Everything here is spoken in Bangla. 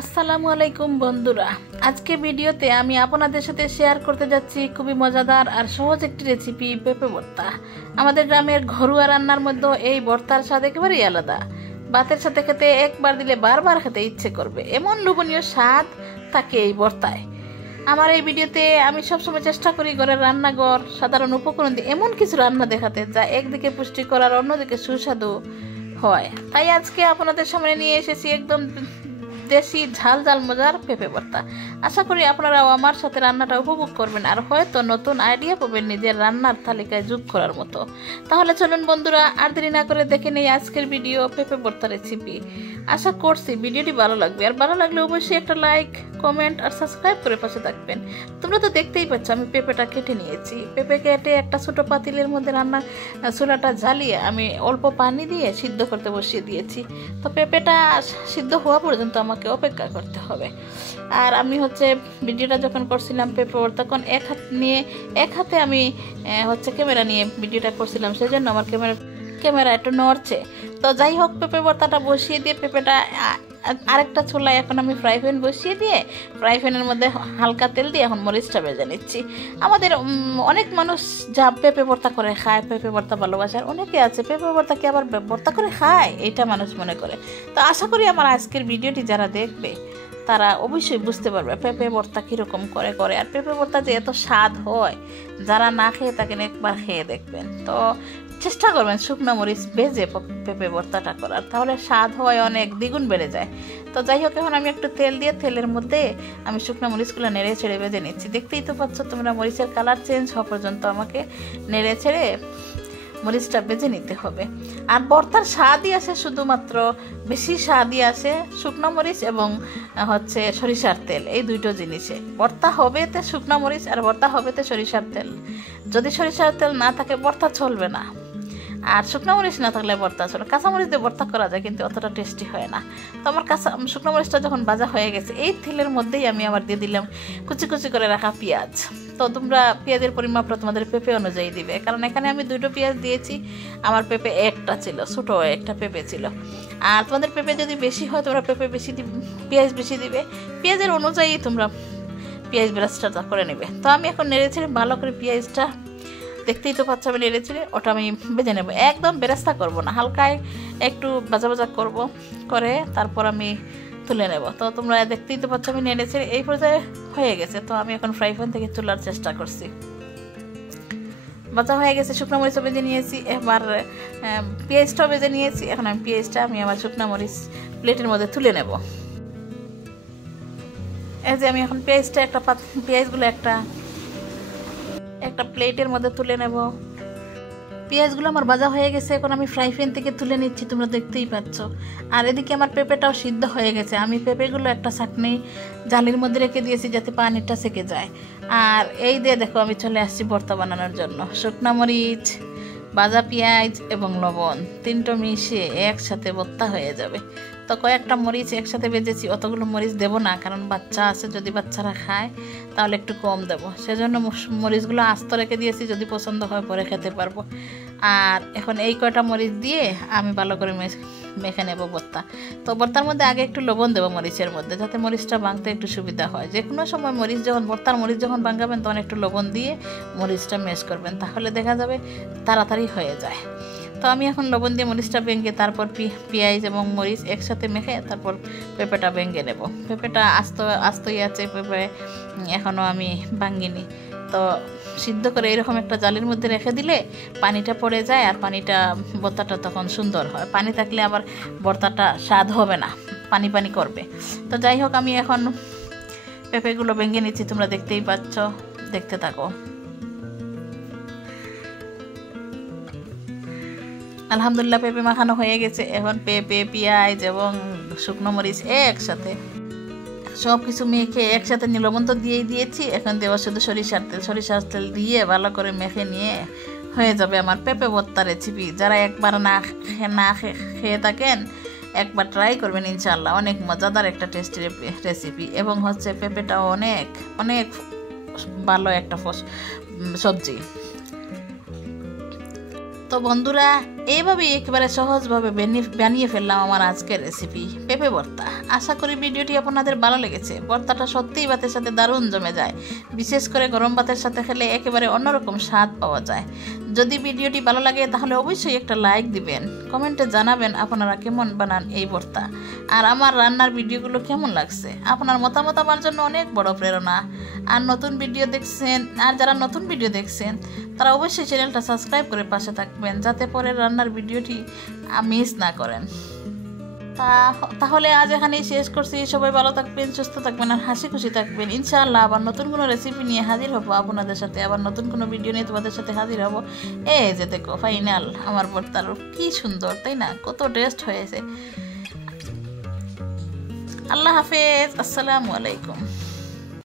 আসসালামু আলাইকুম বন্ধুরা, আজকে ভিডিওতে আমি আপনাদের সাথে শেয়ার করতে যাচ্ছি খুবই মজাদার আর সহজ একটি রেসিপি, পেঁপে ভর্তা। আমাদের গ্রামের ঘরোয়া রান্নার মধ্যে এই ভর্তার স্বাদ একেবারেই আলাদা। ভাতের সাথে খেতে একবার দিলে বারবার খেতে ইচ্ছে করবে, এমন লোভনীয় স্বাদ থাকে এই ভর্তায়। আমার এই ভিডিওতে আমি সবসময় চেষ্টা করি ঘরের রান্নাঘর সাধারণ উপকরণ দিয়ে এমন কিছু রান্না দেখাতে যা একদিকে পুষ্টিকর আর অন্যদিকে সুস্বাদু হয়। তাই আজকে আপনাদের সামনে নিয়ে এসেছি একদম দেশি ঝাল ঝাল মজার পেঁপে ভর্তা। আশা করি আপনারাও আমার সাথে রান্নাটা উপভোগ করবেন আর হয়তো নতুন আইডিয়া পাবেন নিজের রান্নার তালিকায় যোগ করার মতো। তাহলে চলুন বন্ধুরা, আর দেরি না করে দেখে নেই আজকের ভিডিও পেঁপে ভর্তা রেসিপি। আশা করছি ভিডিওটি ভালো লাগবে, আর ভালো লাগলে অবশ্যই একটা লাইক, কমেন্ট আর সাবস্ক্রাইব করে পাশে থাকবেন। তোমরা তো দেখতেই পাচ্ছ আমি পেঁপেটা কেটে নিয়েছি। পেঁপে কেটে একটা ছোট পাতিলের মধ্যে রান্না চুলাটা জ্বালিয়ে আমি অল্প পানি দিয়ে সিদ্ধ করতে বসিয়ে দিয়েছি। তো পেঁপেটা সিদ্ধ হওয়া পর্যন্ত আমাকে অপেক্ষা করতে হবে। আর আমি ভিডিওটা যখন করছিলাম পেঁপে তখন এক হাতে আমি ক্যামেরা নিয়ে ভিডিওটা করছিলাম, সেজন্য আমার ক্যামেরা একটু নড়ছে। তো যাই হোক, পেঁপে ভর্তাটা বসিয়ে দিয়ে পেঁপেটা আরেকটা চুলায় এখন আমি ফ্রাই প্যান বসিয়ে দিয়ে ফ্রাই প্যানের মধ্যে হালকা তেল দিয়ে এখন মরিচটা ভেজে নিচ্ছি। আমাদের অনেক মানুষ যা পেঁপে ভর্তা করে খায়, পেঁপে ভর্তা ভালোবাসে, আর অনেকে আছে পেঁপে ভর্তাকে আবার ভর্তা করে খায়, এইটা মানুষ মনে করে। তো আশা করি আমার আজকের ভিডিওটি যারা দেখবে তারা অবশ্যই বুঝতে পারবে পেঁপে ভর্তা কীরকম করে আর পেঁপে ভর্তা যে এত স্বাদ হয়, যারা না খেয়ে থাকেন একবার খেয়ে দেখবেন। তো চেষ্টা করবেন শুকনো মরিচ ভেজে পেঁপে ভর্তাটা করার, তাহলে স্বাদ হয় অনেক দ্বিগুণ বেড়ে যায়। তো যাই হোক, এখন আমি একটু তেল দিয়ে তেলের মধ্যে আমি শুকনো মরিচগুলো নেড়ে ছেড়ে ভেজে নিচ্ছি। দেখতেই তো পাচ্ছ তোমরা, মরিচের কালার চেঞ্জ হওয়া পর্যন্ত আমাকে নেড়ে ছেড়ে মরিচটা ভেজে নিতে হবে। আর ভর্তার স্বাদই আসে শুধুমাত্র, বেশি স্বাদই আসে শুকনো মরিচ এবং সরিষার তেল, এই দুইটো জিনিসে। ভর্তা হবে তে শুকনো মরিচ আর ভর্তা হবে তে সরিষার তেল। যদি সরিষার তেল না থাকে ভর্তা চলবে না, আর শুকনো মরিচ না থাকলে ভর্তা চলে। কাঁচামরিচ দিয়ে ভর্তা করা যায় কিন্তু অতটা টেস্টি হয় না। তো আমার শুকনো মরিচটা যখন ভাজা হয়ে গেছে, এই তেলের মধ্যেই আমি আবার দিয়ে দিলাম কুচি কুচি করে রাখা পেঁয়াজ। তো তোমরা পেঁয়াজের পরিমাপটা তোমাদের পেঁপে অনুযায়ী দিবে, কারণ এখানে আমি দুটো পেঁয়াজ দিয়েছি, আমার পেঁপে একটা ছিল, ছোটো একটা পেঁপে ছিল। আর তোমাদের পেঁপে যদি বেশি হয় তোমরা পেঁয়াজ বেশি দিবে, পেঁয়াজের অনুযায়ী তোমরা পেঁয়াজ বেরেস্তাটা করে নেবে। তো আমি এখন নেড়েছেড়ে ভালো করে পেঁয়াজটা, দেখতেই তো পাচ্ছ আমি নেড়েছেড়ে ওটা আমি ভেজে নেবো। একদম বেরেস্তা করবো না, হালকায় একটু ভাজা ভাজা করে তারপর আমি তুলে নেব। তো তোমরা দেখতেই তো পাচ্ছ আমি নেড়েছেড়ে এই পর্যায়ে হয়ে গেছে। তো আমি এখন ফ্রাই প্যান থেকে তোলার চেষ্টা করছি। ভাজা হয়ে গেছে, শুকনো মরিচও ভেজে নিয়েছি, এবার পেঁয়াজটাও ভেজে নিয়েছি। এখন আমি পেঁয়াজটা আমার শুকনো মরিচ প্লেটের মধ্যে তুলে নেব। এই যে আমি এখন পেঁয়াজগুলো একটা প্লেটের মধ্যে তুলে নেব। পেঁয়াজগুলো আমার ভাজা হয়ে গেছে, এখন আমি ফ্রাই প্যান থেকে তুলে নিচ্ছি, তোমরা দেখতেই পাচ্ছ। আর এদিকে আমার পেঁপেটাও সিদ্ধ হয়ে গেছে। আমি পেঁপেগুলো একটা চাটনি জালির মধ্যে রেখে দিয়েছি যাতে পানিটা সেকে যায়। আর এই দিয়ে দেখো আমি চলে আসছি ভর্তা বানানোর জন্য। শুকনো মরিচ, ভাজা পেঁয়াজ এবং লবণ তিনটো মিশিয়ে একসাথে ভর্তা হয়ে যাবে। তো কয়েকটা মরিচ একসাথে ভেজেছি, অতগুলো মরিচ দেবো না, কারণ বাচ্চা আছে, যদি বাচ্চারা খায় তাহলে একটু কম দেবো, সেজন্য মরিচগুলো আস্ত রেখে দিয়েছি, যদি পছন্দ হয় পরে খেতে পারবো। আর এখন এই কয়টা মরিচ দিয়ে আমি ভালো করে মেখে নেব ভর্তা। তো ভর্তার মধ্যে আগে একটু লবণ দেবো মরিচের মধ্যে, যাতে মরিচটা ভাঙতে একটু সুবিধা হয়। যে কোনো সময় ভর্তার মরিচ যখন ভাঙাবেন তখন একটু লবণ দিয়ে মরিচটা মেশ করবেন, তাহলে দেখা যাবে তাড়াতাড়ি হয়ে যায়। তো আমি এখন লবণ দিয়ে মরিচটা ভেঙে তারপর পেঁয়াজ এবং মরিচ একসাথে মেখে তারপর পেঁপেটা ভেঙে নেব। পেঁপেটা আস্তই আছে, পেঁপে এখনও আমি ভাঙিনি। তো সিদ্ধ করে এরকম একটা জালির মধ্যে রেখে দিলে পানিটা পড়ে যায়, আর ভর্তাটা তখন সুন্দর হয়। পানি থাকলে আবার ভর্তাটা স্বাদ হবে না, পানি পানি করবে। তো যাই হোক, আমি এখন পেঁপেগুলো ভেঙে নিচ্ছি, তোমরা দেখতেই পাচ্ছ, দেখতে থাকো। আলহামদুলিল্লাহ পেঁপে মাখানো হয়ে গেছে। এখন পেঁপে, পেঁয়াজ এবং শুকনো মরিচ একসাথে সব কিছু মেখে একসাথে লবণ তো দিয়েই দিয়েছি, এখন দেওয়া শুধু সরিষার তেল দিয়ে ভালো করে মেখে নিয়ে হয়ে যাবে আমার পেঁপে ভর্তা রেসিপি। যারা একবার না খেয়ে থাকেন একবার ট্রাই করবেন, ইনশাআল্লাহ অনেক মজাদার একটা টেস্টি রেসিপি। এবং পেঁপেটাও অনেক অনেক ভালো একটা সবজি। তো বন্ধুরা, এইভাবেই একেবারে সহজভাবে বানিয়ে ফেললাম আমার আজকের রেসিপি পেঁপে ভর্তা। আশা করি ভিডিওটি আপনাদের ভালো লেগেছে। ভর্তাটা সত্যিই ভাতের সাথে দারুণ জমে যায়, বিশেষ করে গরম ভাতের সাথে খেলে একেবারে অন্যরকম স্বাদ পাওয়া যায়। যদি ভিডিওটি ভালো লাগে তাহলে অবশ্যই একটা লাইক দিবেন, কমেন্টে জানাবেন আপনারা কেমন বানান এই ভর্তা, আর আমার রান্নার ভিডিওগুলো কেমন লাগছে। আপনার মতামত আমার জন্য অনেক বড় প্রেরণা। আর যারা নতুন ভিডিও দেখছেন তারা অবশ্যই চ্যানেলটা সাবস্ক্রাইব করে পাশে থাকবেন, যাতে পরের রান্নার ভিডিওটি মিস না করেন। তাহলে আজ এখানেই শেষ করছি। সবাই ভালো থাকবেন, সুস্থ থাকবেন আর হাসি খুশি থাকবেন। ইনশাআল্লাহ আবার নতুন কোনো রেসিপি নিয়ে হাজির হবো আপনাদের সাথে, আবার নতুন কোনো ভিডিও নিয়ে তোমাদের সাথে হাজির হবো। এই যে দেখো ফাইনাল আমার ভর্তার কি সুন্দর, তাই না? কত টেস্ট হয়েছে। আল্লাহ হাফেজ, আসসালামু আলাইকুম।